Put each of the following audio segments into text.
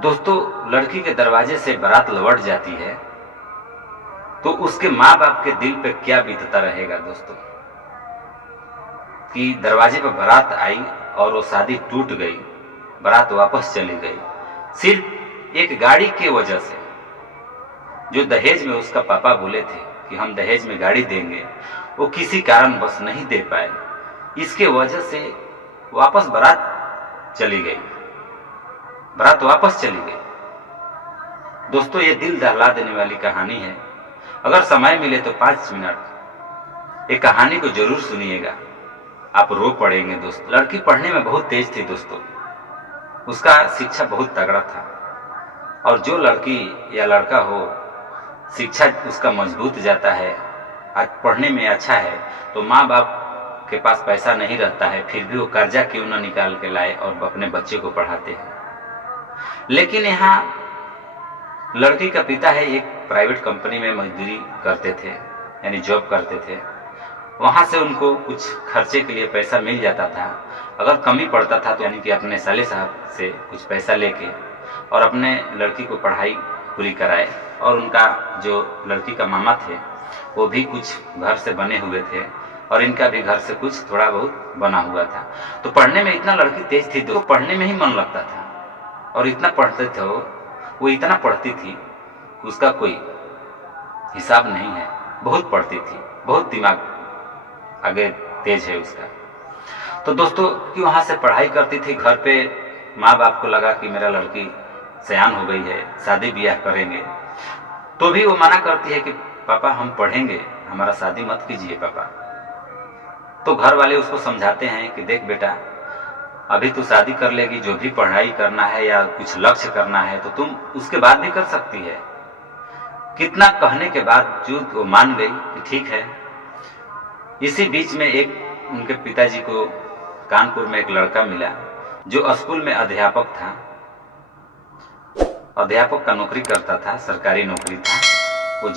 दोस्तों, लड़की के दरवाजे से बारात लौट जाती है तो उसके माँ बाप के दिल पे क्या बीतता रहेगा दोस्तों, कि दरवाजे पर बारात आई और वो शादी टूट गई, बारात वापस चली गई, सिर्फ एक गाड़ी के वजह से। जो दहेज में उसका पापा बोले थे कि हम दहेज में गाड़ी देंगे, वो किसी कारणवश नहीं दे पाए, इसके वजह से वापस बारात चली गई, बारात वापस चली गई। दोस्तों, ये दिल दहला देने वाली कहानी है। अगर समय मिले तो 5 मिनट एक कहानी को जरूर सुनिएगा, आप रो पड़ेंगे दोस्तों। लड़की पढ़ने में बहुत तेज थी दोस्तों, उसका शिक्षा बहुत तगड़ा था, और जो लड़की या लड़का हो शिक्षा उसका मजबूत जाता है, आज पढ़ने में अच्छा है, तो माँ बाप के पास पैसा नहीं रहता है, फिर भी वो कर्जा क्यों ना निकाल के लाए और अपने बच्चे को पढ़ाते हैं। लेकिन यहाँ लड़की का पिता है, एक प्राइवेट कंपनी में मजदूरी करते थे, यानी जॉब करते थे, वहाँ से उनको कुछ खर्चे के लिए पैसा मिल जाता था। अगर कमी पड़ता था तो यानी कि अपने साले साहब से कुछ पैसा लेके और अपने लड़की को पढ़ाई पूरी कराए, और उनका जो लड़की का मामा थे वो भी कुछ घर से बने हुए थे, और इनका भी घर से कुछ थोड़ा बहुत बना हुआ था। तो पढ़ने में इतना लड़की तेज थी, तो पढ़ने में ही मन लगता था, और इतना पढ़ते थे वो इतना पढ़ती थी, उसका कोई हिसाब नहीं है, बहुत पढ़ती थी, बहुत दिमाग आगे तेज है उसका। तो दोस्तों, कि वहाँ से पढ़ाई करती थी, घर पे माँ बाप को लगा कि मेरा लड़की सयान हो गई है, शादी ब्याह करेंगे, तो भी वो मना करती है कि पापा हम पढ़ेंगे, हमारा शादी मत कीजिए पापा। तो घर वाले उसको समझाते हैं कि देख बेटा, अभी तू शादी कर लेगी, जो भी पढ़ाई करना है या कुछ लक्ष्य करना है तो तुम उसके बाद भी कर सकती है। कितना कहने के बाद वो मान गई कि ठीक है। इसी बीच में एक उनके पिताजी को कानपुर में एक लड़का मिला जो स्कूल में अध्यापक था, अध्यापक का नौकरी करता था, सरकारी नौकरी था। वो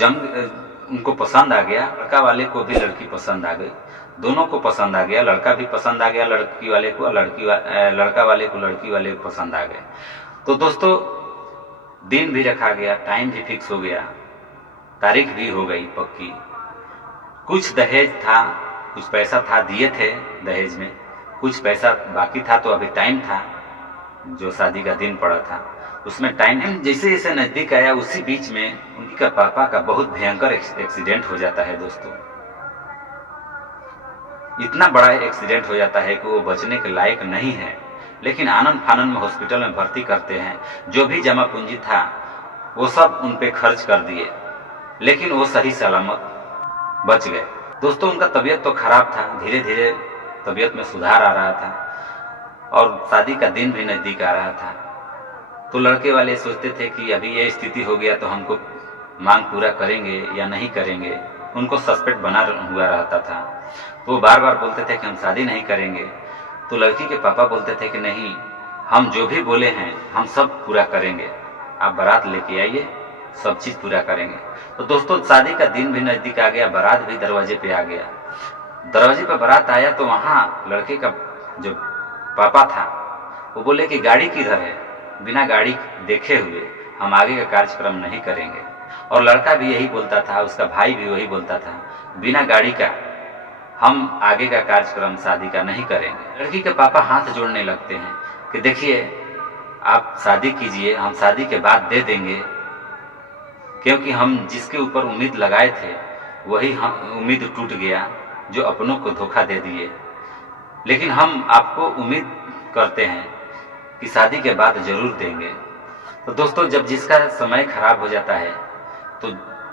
उनको पसंद आ गया, लड़का वाले को भी लड़की पसंद आ गई, दोनों को पसंद आ गया, लड़का भी पसंद आ गया लड़की वाले को, लड़का वाले को लड़की वाले को पसंद आ गए। तो दोस्तों, दिन भी रखा गया, टाइम भी फिक्स हो गया, तारीख भी हो गई पक्की। कुछ दहेज था, कुछ पैसा था, दिए थे दहेज में, कुछ पैसा बाकी था, तो अभी टाइम था, जो शादी का दिन पड़ा था उसमें टाइम जैसे जैसे नजदीक आया, उसी बीच में उनके पापा का बहुत भयंकर एक्सीडेंट हो जाता है दोस्तों। इतना बड़ा एक्सीडेंट हो जाता है कि वो बचने के लायक नहीं है, लेकिन आनंद फानन में हॉस्पिटल में भर्ती करते हैं। जो भी जमा पूंजी था वो सब उन पे खर्च कर दिए, लेकिन वो सही सलामत बच गए। दोस्तों, उनका तबीयत तो खराब था, धीरे धीरे तबीयत में सुधार आ रहा था, और शादी का दिन भी नजदीक आ रहा था। तो लड़के वाले सोचते थे कि अभी ये स्थिति हो गया तो हमको मांग पूरा करेंगे या नहीं करेंगे, उनको सस्पेक्ट बना हुआ रहता था। तो वो बार बार बोलते थे कि हम शादी नहीं करेंगे। तो लड़की के पापा बोलते थे कि नहीं, हम जो भी बोले हैं हम सब पूरा करेंगे, आप बारात लेके आइए, सब चीज़ पूरा करेंगे। तो दोस्तों, शादी का दिन भी नज़दीक आ गया, बारात भी दरवाजे पे आ गया। दरवाजे पे बारात आया तो वहाँ लड़के का जो पापा था वो बोले कि गाड़ी किधर है, बिना गाड़ी देखे हुए हम आगे का कार्यक्रम नहीं करेंगे। और लड़का भी यही बोलता था, उसका भाई भी वही बोलता था, बिना गाड़ी का हम आगे का कार्यक्रम शादी का नहीं करेंगे। लड़की के पापा हाथ जोड़ने लगते हैं कि देखिए, आप शादी कीजिए, हम शादी के बाद दे देंगे, क्योंकि हम जिसके ऊपर उम्मीद लगाए थे वही हम उम्मीद टूट गया, जो अपनों को धोखा दे दिए। लेकिन हम आपको उम्मीद करते हैं कि शादी के बाद जरूर देंगे। तो दोस्तों, जब जिसका समय खराब हो जाता है तो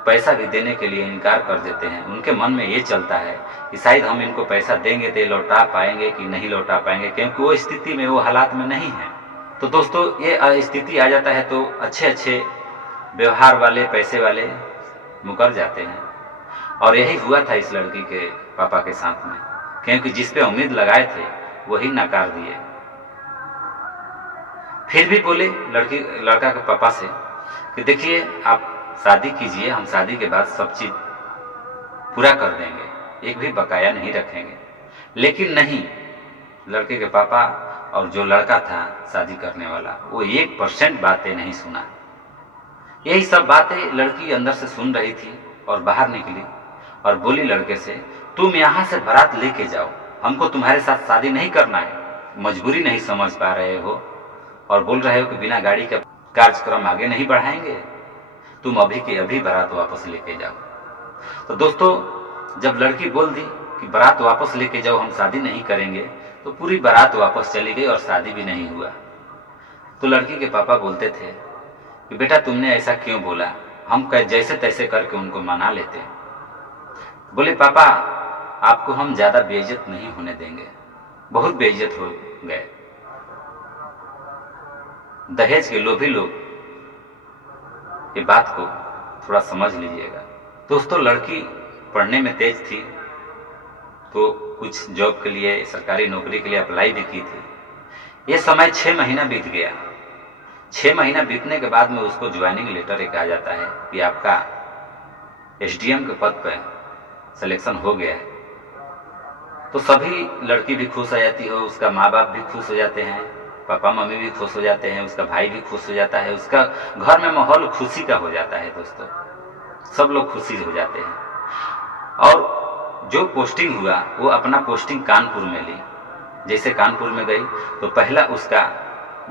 पैसा भी देने के लिए इनकार कर देते हैं। उनके मन में ये चलता है कि शायद हम इनको पैसा देंगे तो लौटा पाएंगे कि नहीं लौटा पाएंगे, क्योंकि वो स्थिति में, वो हालात में नहीं है। तो दोस्तों, ये स्थिति आ जाता है तो अच्छे अच्छे व्यवहार वाले, पैसे वाले मुकर जाते हैं। और यही हुआ था इस लड़की के पापा के साथ में, क्योंकि जिस पे उम्मीद लगाए थे वही नकार दिए। फिर भी बोले लड़का के पापा से कि देखिए, आप शादी कीजिए, हम शादी के बाद सब चीज पूरा कर देंगे, एक भी बकाया नहीं रखेंगे। लेकिन नहीं, लड़के के पापा और जो लड़का था शादी करने वाला वो 1% बातें नहीं सुना। यही सब बातें लड़की अंदर से सुन रही थी और बाहर निकली और बोली लड़के से, तुम यहाँ से बारात लेके जाओ, हमको तुम्हारे साथ शादी नहीं करना है। मजबूरी नहीं समझ पा रहे हो और बोल रहे हो कि बिना गाड़ी का कार्यक्रम आगे नहीं बढ़ाएंगे, तुम अभी के अभी बारात वापस लेके जाओ। तो दोस्तों, जब लड़की बोल दी कि बारात वापस लेके जाओ, हम शादी नहीं करेंगे, तो पूरी बारात वापस चली गई और शादी भी नहीं हुआ। तो लड़की के पापा बोलते थे कि बेटा तुमने ऐसा क्यों बोला, हम जैसे तैसे करके उनको मना लेते। बोले पापा आपको हम ज्यादा बेइज्जत नहीं होने देंगे, बहुत बेइज्जत हो गए। दहेज के लोभी लोग ये बात को थोड़ा समझ लीजिएगा। दोस्तों, लड़की पढ़ने में तेज थी तो कुछ जॉब के लिए, सरकारी नौकरी के लिए अप्लाई भी की थी। ये समय 6 महीना बीत गया। 6 महीना बीतने के बाद में उसको ज्वाइनिंग लेटर एक आ जाता है कि आपका एसडीएम के पद पर सिलेक्शन हो गया है। तो सभी लड़की भी खुश हो जाती है, उसका माँ बाप भी खुश हो जाते हैं, पापा मम्मी भी खुश हो जाते हैं, उसका भाई भी खुश हो जाता है, उसका घर में माहौल खुशी का हो जाता है। दोस्तों, सब लोग खुशी हो जाते हैं। और जो पोस्टिंग हुआ वो अपना पोस्टिंग कानपुर में ली। जैसे कानपुर में गई तो पहला उसका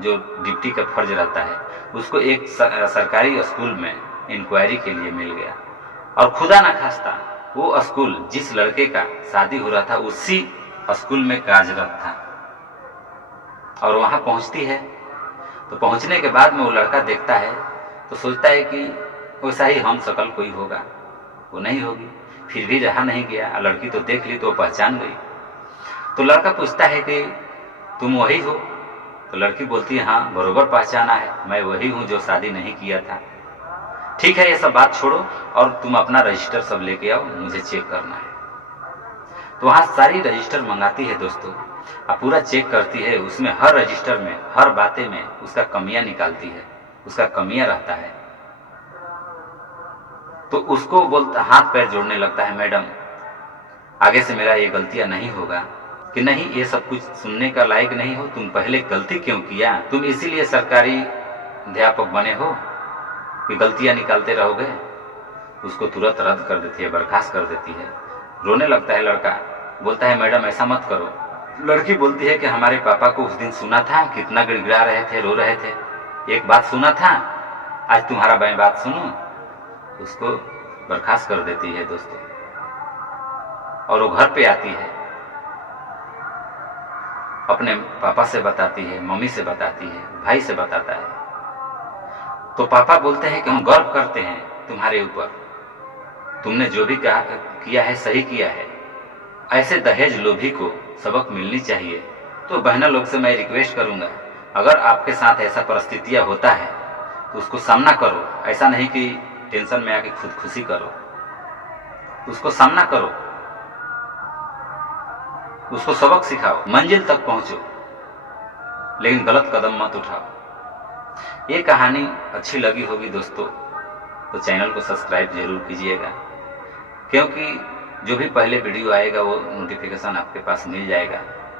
जो ड्यूटी का फर्ज रहता है उसको एक सरकारी स्कूल में इंक्वायरी के लिए मिल गया। और खुदा न खास्ता वो स्कूल जिस लड़के का शादी हो रहा था उसी स्कूल में कार्यरत था। और वहां पहुंचती है तो पहुंचने के बाद में वो लड़का देखता है तो सोचता है कि वैसा ही हम शकल कोई होगा, वो नहीं होगी। फिर भी रहा नहीं गया, लड़की तो देख ली तो पहचान गई। तो लड़का पूछता है कि तुम वही हो? तो लड़की बोलती है हाँ बरोबर पहचाना है, मैं वही हूँ जो शादी नहीं किया था। ठीक है, ये सब बात छोड़ो और तुम अपना रजिस्टर सब लेके आओ, मुझे चेक करना है। तो वहाँ सारी रजिस्टर मंगाती है दोस्तों, अब पूरा चेक करती है। उसमें हर रजिस्टर में, हर बातें में उसका कमियां निकालती है, उसका कमियां रहता है। तो उसको बोलता, हाथ पैर जोड़ने लगता है, मैडम आगे से मेरा ये गलतियां नहीं होगा। कि नहीं, ये सब कुछ सुनने का लायक नहीं हो, तुम पहले गलती क्यों किया? तुम इसीलिए सरकारी अध्यापक बने हो कि गलतियां निकालते रहोगे? उसको तुरंत रद्द कर देती है, बर्खास्त कर देती है। रोने लगता है लड़का, बोलता है मैडम ऐसा मत करो। लड़की बोलती है कि हमारे पापा को उस दिन सुना था कितना गिड़गिड़ा रहे थे, रो रहे थे, एक बात सुना था, आज तुम्हारा मैं बात सुनूं? उसको बर्खास्त कर देती है दोस्तों। और वो घर पे आती है, अपने पापा से बताती है, मम्मी से बताती है, भाई से बताता है। तो पापा बोलते हैं कि हम गर्व करते हैं तुम्हारे ऊपर, तुमने जो भी किया है सही किया है। ऐसे दहेज लोभी को सबक मिलनी चाहिए। तो बहना लोग से मैं रिक्वेस्ट करूंगा, अगर आपके साथ ऐसा परिस्थितियां होता है तो उसको सामना करो। ऐसा नहीं कि टेंशन में आके खुदकुशी करो, उसको सामना करो, उसको सबक सिखाओ, मंजिल तक पहुंचो, लेकिन गलत कदम मत उठाओ। ये कहानी अच्छी लगी होगी दोस्तों तो चैनल को सब्सक्राइब जरूर कीजिएगा, क्योंकि जो भी पहले वीडियो आएगा वो नोटिफिकेशन आपके पास मिल जाएगा।